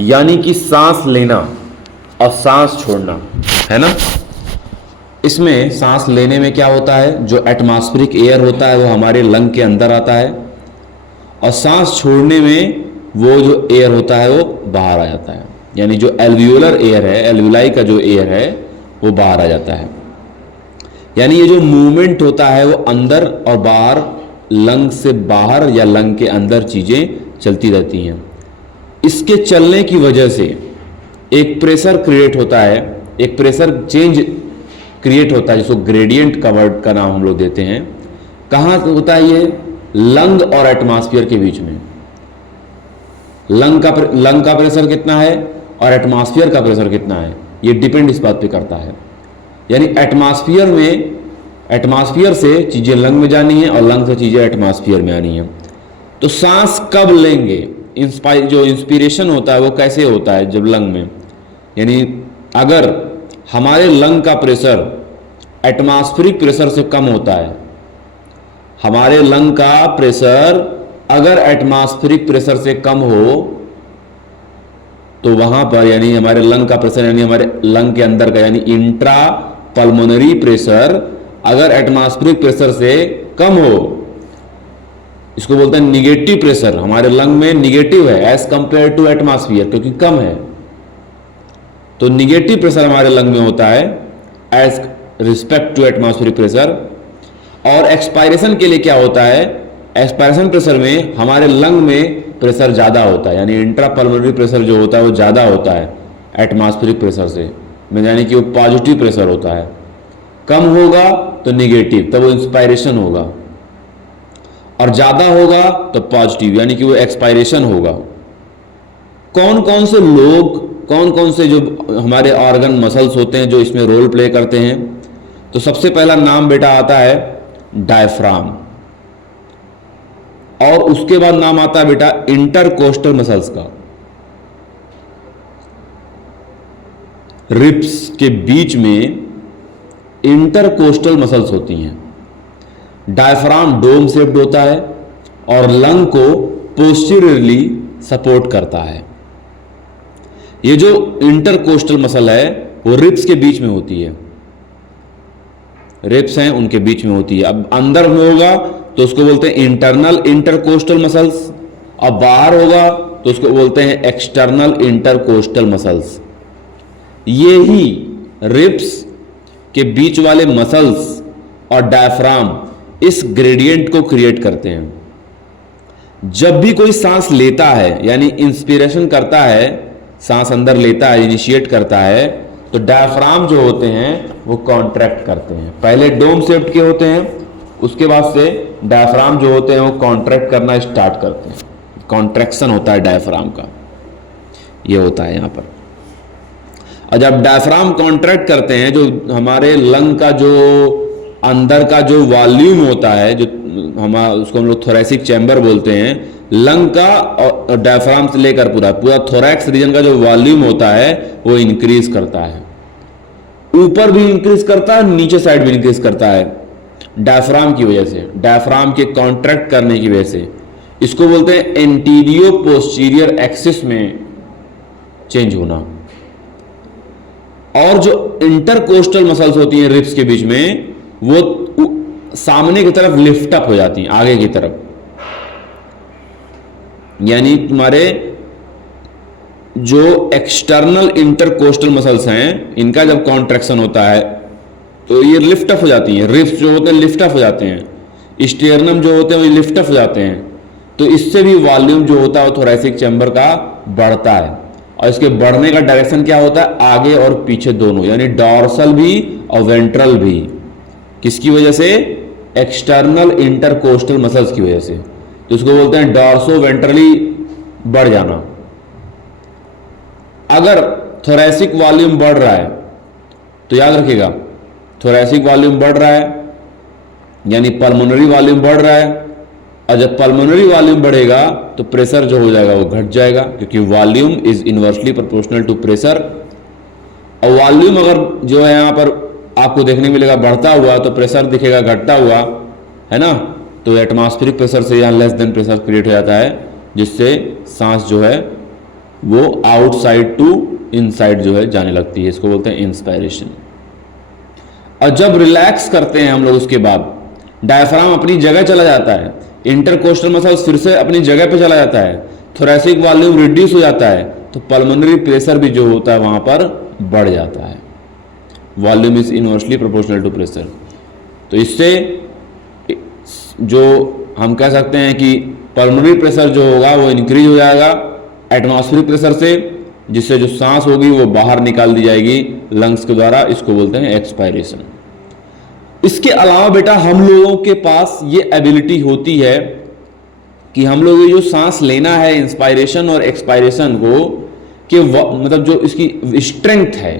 यानी कि सांस लेना और सांस छोड़ना, है ना। इसमें सांस लेने में क्या होता है, जो एटमॉस्फेरिक एयर होता है वो हमारे लंग के अंदर आता है, और सांस छोड़ने में वो जो एयर होता है वो बाहर आ जाता है। यानी जो एल्वियोलर एयर है, एल्वियोलाई का जो एयर है वो बाहर आ जाता है। यानी ये जो मूवमेंट होता है वो अंदर और बाहर, लंग से बाहर या लंग के अंदर चीज़ें चलती रहती हैं। इसके चलने की वजह से एक प्रेशर क्रिएट होता है, एक प्रेशर चेंज क्रिएट होता है, जिसको ग्रेडियंट का वर्ड का नाम हम लोग देते हैं। कहाँ होता है ये? लंग और एटमॉस्फेयर के बीच में। लंग का प्रेशर कितना है और एटमॉस्फेयर का प्रेशर कितना है, ये डिपेंड इस बात पे करता है। यानी एटमॉस्फेयर से चीज़ें लंग में जानी है और लंग से चीज़ें एटमॉस्फेयर में आनी है। तो सांस कब लेंगे, जो इंस्पिरेशन होता है वो कैसे होता है जब लंग में, यानी अगर हमारे लंग का प्रेशर एटमॉस्फेरिक प्रेशर से कम होता है, हमारे लंग का प्रेशर अगर एटमॉस्फेरिक प्रेशर से कम हो तो वहां पर, यानी हमारे लंग का प्रेशर, यानी हमारे लंग के अंदर का, यानी इंट्रा पल्मोनरी प्रेशर अगर एटमॉस्फेरिक प्रेशर से कम हो, इसको बोलते हैं निगेटिव प्रेशर, हमारे लंग में निगेटिव है एज कंपेयर टू एटमॉस्फेयर, क्योंकि कम है। तो निगेटिव प्रेशर हमारे लंग में होता है as respect to atmospheric pressure. और एक्सपायरेशन के लिए क्या होता है, एक्सपायरेशन प्रेशर में हमारे लंग में प्रेशर ज़्यादा होता है, यानी इंट्रा पल्मोनरी प्रेशर जो होता है वो ज़्यादा होता है एटमॉस्फेरिक प्रेशर से, यानी कि वो पॉजिटिव प्रेशर होता है। कम होगा तो निगेटिव, तब वो इंस्पायरेशन होगा, और ज़्यादा होगा तो पॉजिटिव, यानी कि वो एक्सपायरेशन होगा। कौन कौन से लोग, कौन कौन से जो हमारे ऑर्गन मसल्स होते हैं जो इसमें रोल प्ले करते हैं, तो सबसे पहला नाम बेटा आता है डायफ्राम, और उसके बाद नाम आता है बेटा इंटरकोस्टल मसल्स का। रिब्स के बीच में इंटरकोस्टल मसल्स होती हैं। डायफ्राम डोम शेप्ड होता है और लंग को पोस्टीरियरली सपोर्ट करता है। ये जो इंटरकोस्टल मसल है वो रिब्स के बीच में होती है, रिब्स हैं उनके बीच में होती है। अब अंदर में होगा तो उसको बोलते हैं इंटरनल इंटरकोस्टल मसल्स, अब बाहर होगा तो उसको बोलते हैं एक्सटर्नल इंटरकोस्टल मसल्स। ये ही रिब्स के बीच वाले मसल्स और डायफ्राम इस ग्रेडियंट को क्रिएट करते हैं। जब भी कोई सांस लेता है, यानी इंस्पिरेशन करता है, सांस अंदर लेता है, इनिशिएट करता है, तो डायफ्राम जो होते हैं वो कॉन्ट्रैक्ट करते हैं। पहले डोम शेप्ड के होते हैं, उसके बाद से डायफ्राम जो होते हैं वो कॉन्ट्रैक्ट करना स्टार्ट करते हैं। कॉन्ट्रैक्शन होता है डायफ्राम का, ये होता है यहाँ पर। और जब डायफ्राम कॉन्ट्रैक्ट करते हैं, जो हमारे लंग का जो अंदर का जो वॉल्यूम होता है, जो उसको हम लोग थोरैसिक चैम्बर बोलते हैं, लंग का और डायफ्राम से लेकर पूरा थोरैक्स रीजन का जो वॉल्यूम होता है वो इंक्रीज करता है। ऊपर भी इंक्रीज करता है, नीचे साइड भी इंक्रीज करता है डायफ्राम की वजह से, डायफ्राम के कॉन्ट्रैक्ट करने की वजह से। इसको बोलते हैं एंटीरियो पोस्टीरियर एक्सिस में चेंज होना। और जो इंटरकोस्टल मसल्स होती हैं रिब्स के बीच में, वो सामने की तरफ लिफ्ट अप हो जाती हैं, आगे की तरफ। यानी तुम्हारे जो एक्सटर्नल इंटरकोस्टल मसल्स हैं, इनका जब कॉन्ट्रैक्शन होता है तो ये लिफ्ट अप हो जाती हैं। रिब्स जो होते हैं लिफ्ट अप हो जाते हैं, स्टेर्नम जो होते हैं वो लिफ्ट अप हो जाते हैं। तो इससे भी वॉल्यूम जो होता है वो थोरैसिक चैम्बर का बढ़ता है। और इसके बढ़ने का डायरेक्शन क्या होता है, आगे और पीछे दोनों, यानी डॉर्सल भी और वेंट्रल भी। किसकी वजह से? एक्सटर्नल इंटरकोस्टल मसल्स की वजह से। तो इसको बोलते हैं डॉर्सो वेंट्रली बढ़ जाना। अगर थोरैसिक वॉल्यूम बढ़ रहा है तो याद रखिएगा, थोरैसिक वॉल्यूम बढ़ रहा है यानी पल्मोनरी वॉल्यूम बढ़ रहा है, और जब पल्मोनरी वॉल्यूम बढ़ेगा तो प्रेशर जो हो जाएगा वो घट जाएगा, क्योंकि volume is inversely proportional to pressure. और वॉल्यूम अगर जो है यहाँ पर आपको देखने को मिलेगा बढ़ता हुआ, तो प्रेशर दिखेगा घटता हुआ, है ना। तो एटमॉस्फेरिक प्रेशर से यहाँ लेस देन प्रेशर क्रिएट हो जाता है, जिससे सांस जो है वो आउटसाइड टू इनसाइड जो है जाने लगती है, इसको बोलते हैं इंस्पायरेशन। और जब रिलैक्स करते हैं हम लोग उसके बाद डायफ्राम अपनी जगह चला जाता है, इंटरकोस्टल मसल्स फिर से अपनी जगह पे चला जाता है, थोरैसिक वॉल्यूम रिड्यूस हो जाता है, तो पल्मोनरी प्रेशर भी जो होता है वहां पर बढ़ जाता है। Volume is inversely proportional to pressure. तो इससे जो हम कह सकते हैं कि पल्मोनरी प्रेशर जो होगा वो इंक्रीज हो जाएगा एटमॉस्फेरिक प्रेशर से, जिससे जो सांस होगी वो बाहर निकाल दी जाएगी लंग्स के द्वारा, इसको बोलते हैं एक्सपायरेशन। इसके अलावा बेटा हम लोगों के पास ये एबिलिटी होती है कि हम लोग ये जो सांस लेना है इंस्पायरेशन और एक्सपायरेशन को, कि मतलब जो इसकी स्ट्रेंथ है,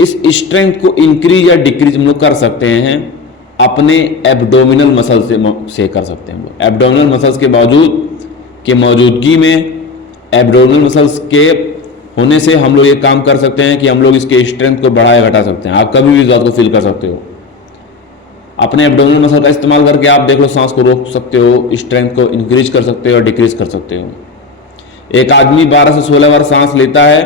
इस स्ट्रेंथ को इंक्रीज या डिक्रीज हम लोग कर सकते हैं अपने एब्डोमिनल मसल से कर सकते हैं। हम लोग एब्डोमिनल मसल्स के मौजूदगी में, एब्डोमिनल मसल्स के होने से हम लोग ये काम कर सकते हैं कि हम लोग इसके स्ट्रेंथ को बढ़ा या घटा सकते हैं। आप कभी भी इस बात को फील कर सकते हो, अपने एब्डोमिनल मसल का इस्तेमाल करके आप देख लो, सांस को रोक सकते हो, स्ट्रेंथ को इंक्रीज कर सकते हो और डिक्रीज कर सकते हो। एक आदमी 12 से 16 बार सांस लेता है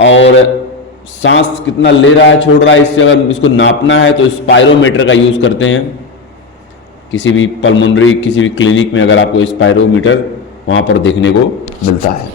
और सांस कितना ले रहा है छोड़ रहा है, इससे अगर इसको नापना है तो स्पायरोमीटर का यूज करते हैं। किसी भी पल्मोनरी किसी भी क्लिनिक में अगर आपको स्पायरोमीटर वहां पर देखने को मिलता है।